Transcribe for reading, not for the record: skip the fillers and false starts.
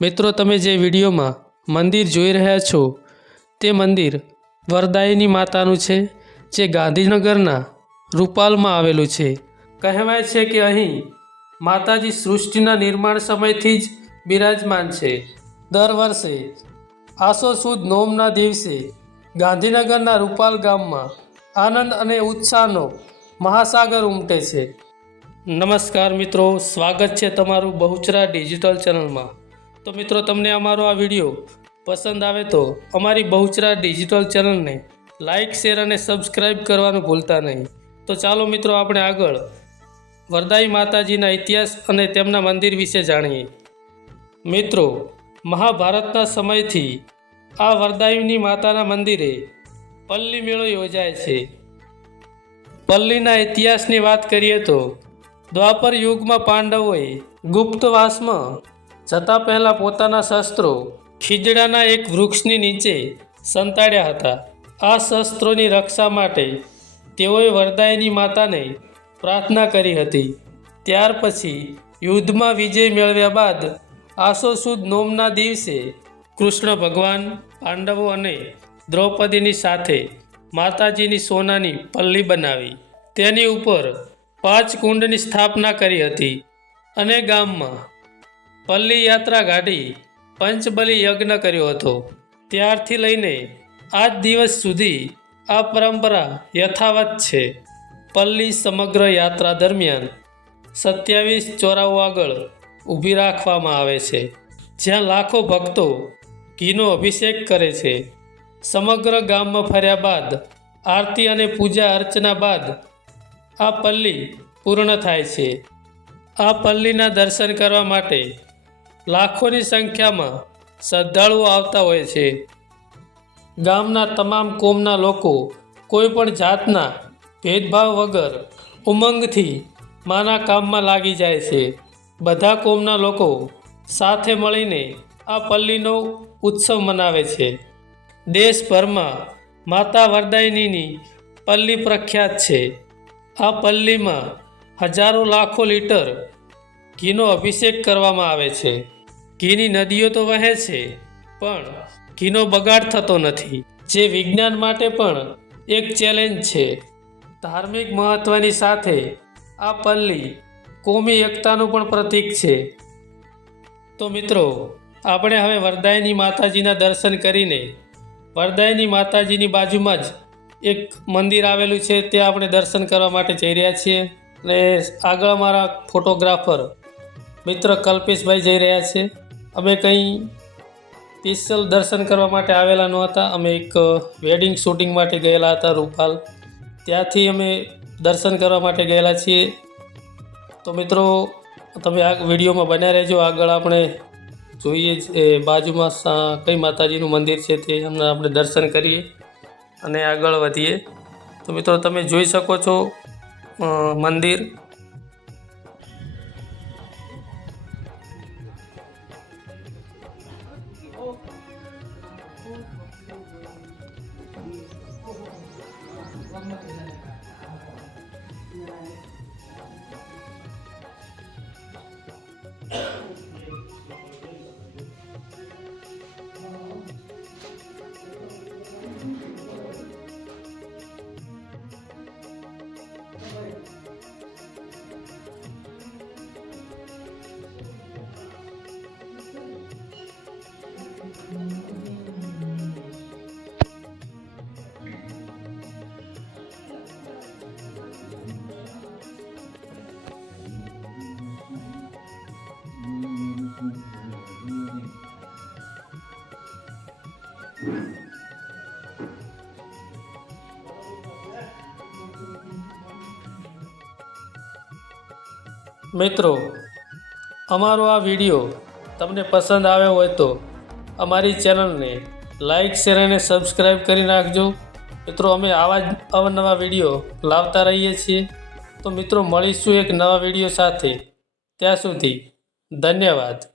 મિત્રો, તમે જે વિડીયોમાં મંદિર જોઈ રહ્યા છો તે મંદિર વરદાયિની માતાનું છે, જે ગાંધીનગરના રૂપાલમાં આવેલું છે. કહેવાય છે કે અહીં માતાજી સૃષ્ટિના નિર્માણ સમયથી જ બિરાજમાન છે. દર વર્ષે આસો સુદ નોમના દિવસે ગાંધીનગરના રૂપાલ ગામમાં આનંદ અને ઉત્સાહનો મહાસાગર ઉમટે છે. નમસ્કાર મિત્રો, સ્વાગત છે તમારું બહુચરા ડિજિટલ ચેનલમાં. તો મિત્રો, તમને અમારો આ વિડીયો પસંદ આવે તો અમારી બહુચરા ડિજિટલ ચેનલને લાઇક, શેર અને સબસ્ક્રાઈબ કરવાનું ભૂલતા નહીં. તો ચાલો મિત્રો, આપણે આગળ વરદાયી માતાજીના ઇતિહાસ અને તેમના મંદિર વિશે જાણીએ. મિત્રો, મહાભારતના સમયથી આ વરદાયીની માતાના મંદિરે પલ્લી મેળો યોજાય છે. પલ્લીના ઇતિહાસની વાત કરીએ તો દ્વાપર યુગમાં પાંડવોએ ગુપ્તવાસમાં જતા પહેલાં પોતાના શસ્ત્રો ખીજડાના એક વૃક્ષની નીચે સંતાડ્યા હતા. આ શસ્ત્રોની રક્ષા માટે તેઓએ વરદાયિની માતાને પ્રાર્થના કરી હતી. ત્યાર પછી યુદ્ધમાં વિજય મેળવ્યા બાદ આસો સુદ નોમના દિવસે કૃષ્ણ ભગવાન, પાંડવો અને દ્રૌપદીની સાથે માતાજીની સોનાની પલ્લી બનાવી તેની ઉપર 5 કુંડની સ્થાપના કરી હતી અને ગામમાં પલ્લી યાત્રા કાઢી પંચબલી યજ્ઞ કર્યો હતો. ત્યારથી લઈને આજ દિવસ સુધી આ પરંપરા યથાવત છે. પલ્લી સમગ્ર યાત્રા દરમિયાન 27 ચોરાઓ આગળ ઊભી રાખવામાં આવે છે, જ્યાં લાખો ભક્તો ઘીનો અભિષેક કરે છે. સમગ્ર ગામમાં ફર્યા બાદ આરતી અને પૂજા અર્ચના બાદ આ પલ્લી પૂર્ણ થાય છે. આ પલ્લીના દર્શન કરવા માટે લાખોની સંખ્યામાં શ્રદ્ધાળુઓ આવતા હોય છે. ગામના તમામ કોમના લોકો કોઈ પણ જાતના ભેદભાવ વગર ઉમંગથી માના કામમાં લાગી જાય છે. બધા કોમના લોકો સાથે મળીને આ પલ્લીનો ઉત્સવ મનાવે છે. દેશભરમાં માતા વરદાયિનીની પલ્લી પ્રખ્યાત છે. આ પલ્લીમાં હજારો લાખો લીટર ઘીનો અભિષેક કરવામાં આવે છે. ઘીની નદીઓ તો વહે છે, પણ ઘીનો બગાડ થતો નથી, જે વિજ્ઞાન માટે પણ એક ચેલેન્જ છે. ધાર્મિક મહત્ત્વની સાથે આ પલ્લી કોમી એકતાનું પણ પ્રતીક છે. તો મિત્રો, આપણે હવે વરદાયિની માતાજીના દર્શન કરીને વરદાયિની માતાજીની બાજુમાં જ એક મંદિર આવેલું છે, તે આપણે દર્શન કરવા માટે જઈ રહ્યા છીએ. અને આગળ અમારા ફોટોગ્રાફર મિત્ર કલ્પેશભાઈ જઈ રહ્યા છે. અમે કંઈ સ્પેશિયલ દર્શન કરવા માટે આવેલા નહોતા. અમે એક વેડિંગ શૂટિંગ માટે ગયેલા હતા રૂપાલ, ત્યાંથી અમે દર્શન કરવા માટે ગયેલા છીએ. તો મિત્રો, તમે આ વિડીયોમાં બન્યા રહેજો. આગળ આપણે જોઈએ એ બાજુમાં કઈ માતાજીનું મંદિર છે તે હમણાં આપણે દર્શન કરીએ અને આગળ વધીએ. તો મિત્રો, તમે જોઈ શકો છો મંદિર. મિત્રો, અમારો આ વિડીયો તમને પસંદ આવ્યો હોય તો અમારી ચેનલને લાઇક, શેર અને સબસ્ક્રાઈબ કરી નાખજો. મિત્રો, અમે આવા જ અવનવા વિડીયો લાવતા રહીએ છીએ. તો મિત્રો, મળીશું એક નવા વિડીયો સાથે. ત્યાં સુધી ધન્યવાદ.